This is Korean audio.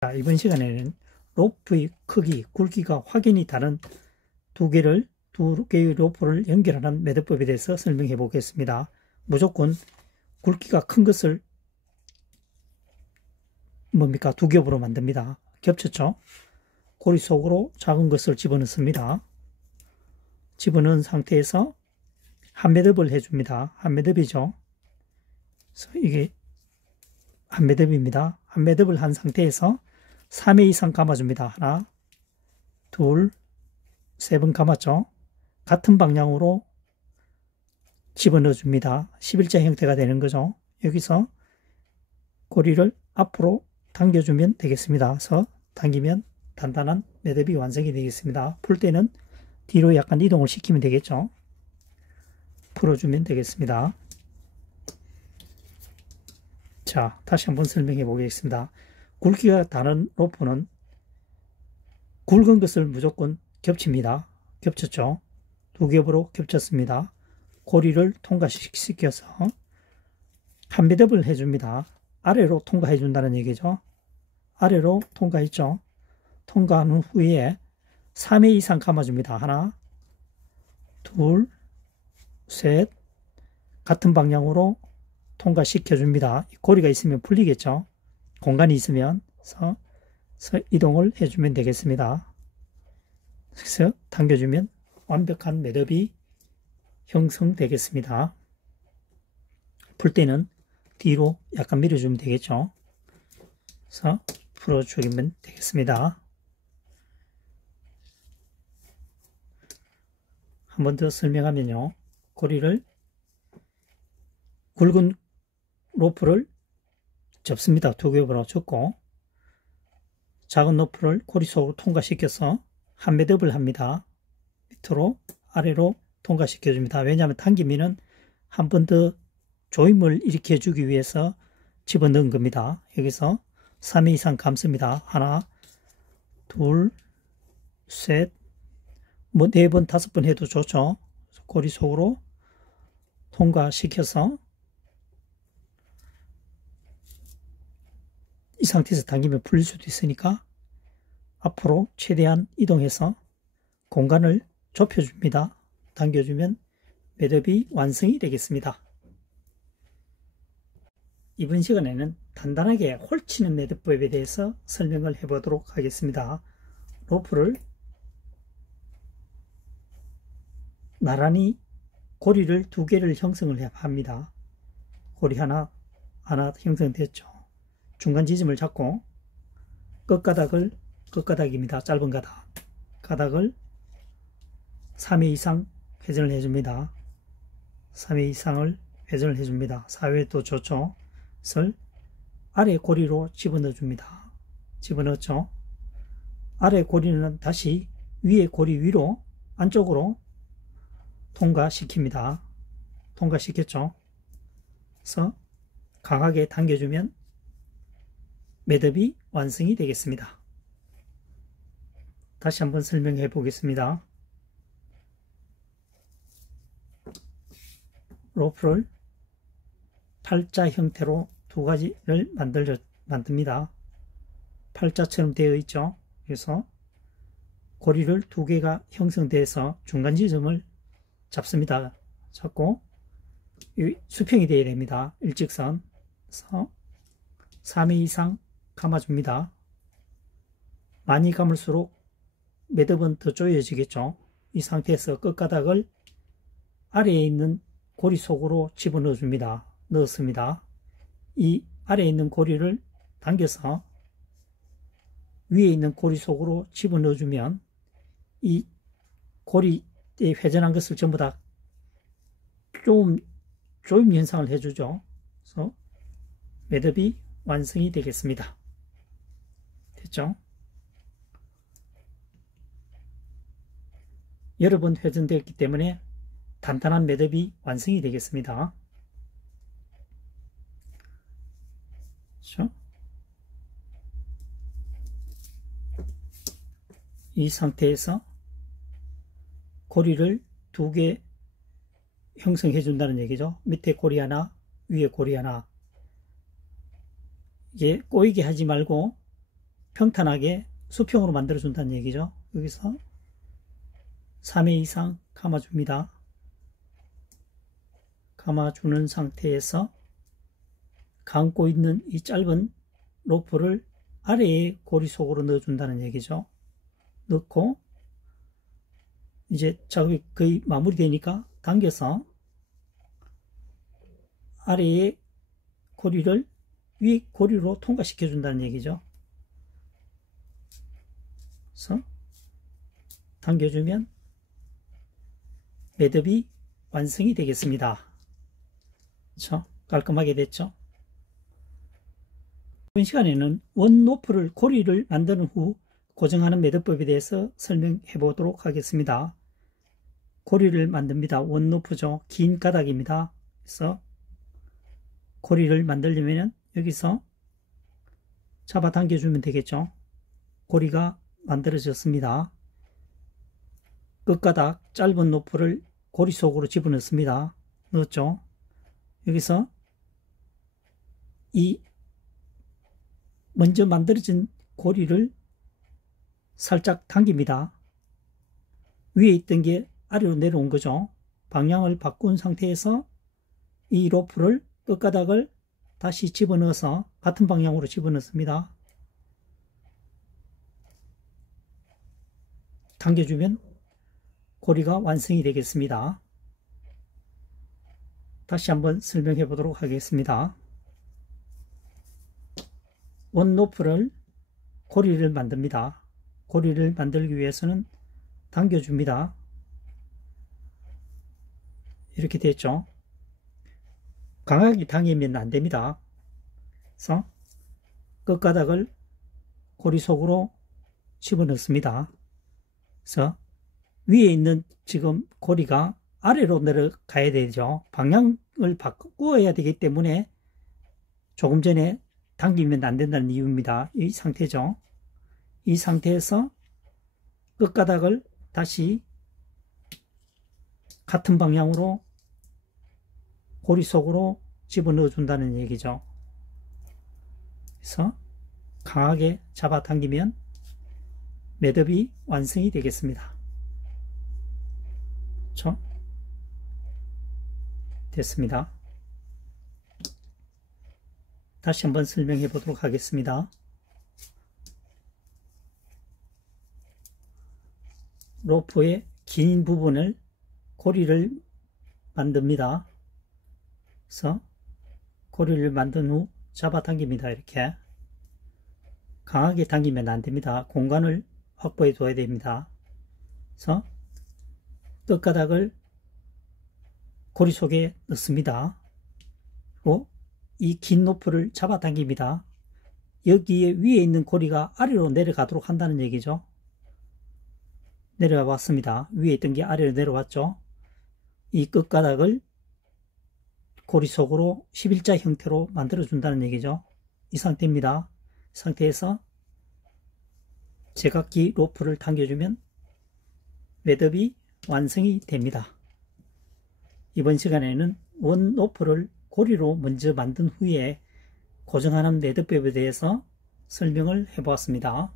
자, 이번 시간에는 로프의 크기, 굵기가 확연히 다른 두 개의 로프를 연결하는 매듭법에 대해서 설명해 보겠습니다. 무조건 굵기가 큰 것을 두 겹으로 만듭니다. 겹쳤죠? 고리 속으로 작은 것을 집어넣습니다. 집어넣은 상태에서 한 매듭을 해줍니다. 한 매듭이죠. 그래서 이게 한 매듭입니다. 한 매듭을 한 상태에서 3회 이상 감아줍니다. 하나, 둘, 세 번 감았죠. 같은 방향으로 집어넣어줍니다. 11자 형태가 되는 거죠. 여기서 고리를 앞으로 당겨주면 되겠습니다. 그래서 당기면 단단한 매듭이 완성이 되겠습니다. 풀 때는 뒤로 약간 이동을 시키면 되겠죠. 풀어주면 되겠습니다. 자, 다시 한번 설명해 보겠습니다. 굵기가 다른 로프는 굵은 것을 무조건 겹칩니다. 겹쳤죠? 두 겹으로 겹쳤습니다. 고리를 통과시켜서 한 매듭을 해줍니다. 아래로 통과해 준다는 얘기죠. 아래로 통과했죠. 통과한 후에 3회 이상 감아줍니다. 하나, 둘, 셋, 같은 방향으로 통과시켜줍니다. 고리가 있으면 풀리겠죠. 공간이 있으면 그래서 이동을 해주면 되겠습니다. 그래서 당겨주면 완벽한 매듭이 형성되겠습니다. 풀 때는 뒤로 약간 밀어주면 되겠죠. 그래서 풀어주면 되겠습니다. 한 번 더 설명하면요. 고리를 굵은 로프를 접습니다. 두 겹으로 접고 작은 로프를 고리 속으로 통과시켜서 한 매듭을 합니다. 밑으로 아래로 통과시켜 줍니다. 왜냐하면 당기면은 한 번 더 조임을 일으켜 주기 위해서 집어넣은 겁니다. 여기서 3회 이상 감습니다. 하나, 둘, 셋, 뭐 4번, 5번 해도 좋죠. 고리 속으로 통과시켜서 이 상태에서 당기면 풀릴 수도 있으니까 앞으로 최대한 이동해서 공간을 좁혀줍니다. 당겨주면 매듭이 완성이 되겠습니다. 이번 시간에는 단단하게 홀치는 매듭법에 대해서 설명을 해보도록 하겠습니다. 로프를 나란히 고리를 두 개를 형성을 합니다. 고리 하나 형성됐죠. 중간 지점을 잡고 끝가닥입니다. 짧은 가닥을 3회 이상 회전을 해줍니다. 3회 이상을 회전을 해줍니다. 4회도 좋죠. 그래서 아래 고리로 집어넣어 줍니다. 집어넣었죠. 아래 고리는 다시 위에 고리 위로 안쪽으로 통과시킵니다. 통과시켰죠. 그래서 강하게 당겨주면 매듭이 완성이 되겠습니다. 다시 한번 설명해 보겠습니다. 로프를 팔자 형태로 두 가지를 만듭니다. 팔자처럼 되어 있죠. 그래서 고리를 두 개가 형성돼서 중간 지점을 잡습니다. 잡고 수평이 되어야 됩니다. 일직선. 그래서 3회 이상 감아줍니다. 많이 감을수록 매듭은 더 조여지겠죠. 이 상태에서 끝가닥을 아래에 있는 고리 속으로 집어넣어 줍니다. 넣었습니다. 이 아래에 있는 고리를 당겨서 위에 있는 고리 속으로 집어넣어 주면 이 고리에 회전한 것을 전부 다 조임 현상을 해주죠. 그래서 매듭이 완성이 되겠습니다. 됐죠? 여러 번 회전되었기 때문에 단단한 매듭이 완성이 되겠습니다. 그렇죠? 이 상태에서 고리를 두 개 형성해 준다는 얘기죠. 밑에 고리 하나, 위에 고리 하나. 이게 꼬이게 하지 말고 평탄하게 수평으로 만들어준다는 얘기죠. 여기서 3회 이상 감아줍니다. 감아주는 상태에서 감고 있는 이 짧은 로프를 아래의 고리 속으로 넣어준다는 얘기죠. 넣고 이제 작업이 거의 마무리되니까 당겨서 아래의 고리를 위 고리로 통과시켜 준다는 얘기죠. 그래서 당겨주면 매듭이 완성이 되겠습니다. 그렇죠? 깔끔하게 됐죠? 이번 시간에는 원로프를 고리를 만드는 후 고정하는 매듭법에 대해서 설명해 보도록 하겠습니다. 고리를 만듭니다. 원로프죠. 긴 가닥입니다. 그래서 고리를 만들려면 여기서 잡아당겨 주면 되겠죠. 고리가 만들어졌습니다. 끝가닥 짧은 로프를 고리 속으로 집어넣습니다. 넣었죠. 여기서 이 먼저 만들어진 고리를 살짝 당깁니다. 위에 있던 게 아래로 내려온 거죠. 방향을 바꾼 상태에서 이 로프를 끝가닥을 다시 집어넣어서 같은 방향으로 집어넣습니다. 당겨주면 고리가 완성이 되겠습니다. 다시 한번 설명해 보도록 하겠습니다. 원로프를 고리를 만듭니다. 고리를 만들기 위해서는 당겨줍니다. 이렇게 됐죠. 강하게 당기면 안됩니다. 그래서 끝가닥을 고리 속으로 집어넣습니다. 그래서 위에 있는 지금 고리가 아래로 내려가야 되죠. 방향을 바꾸어야 되기 때문에 조금 전에 당기면 안 된다는 이유입니다. 이 상태죠. 이 상태에서 끝가닥을 다시 같은 방향으로 고리 속으로 집어넣어 준다는 얘기죠. 그래서 강하게 잡아당기면 매듭이 완성이 되겠습니다. 그렇죠? 됐습니다. 다시 한번 설명해 보도록 하겠습니다. 로프의 긴 부분을 고리를 만듭니다. 그래서 고리를 만든 후 잡아당깁니다. 이렇게 강하게 당기면 안됩니다. 공간을 확보해 둬야 됩니다. 그래서 끝가닥을 고리 속에 넣습니다. 그리고 이 긴 로프를 잡아당깁니다. 여기에 위에 있는 고리가 아래로 내려가도록 한다는 얘기죠. 내려와 왔습니다. 위에 있던 게 아래로 내려왔죠. 이 끝가닥을 고리 속으로 11자 형태로 만들어 준다는 얘기죠. 이 상태입니다. 이 상태에서 제각기 로프를 당겨주면 매듭이 완성이 됩니다. 이번 시간에는 원 로프를 고리로 먼저 만든 후에 고정하는 매듭법에 대해서 설명을 해보았습니다.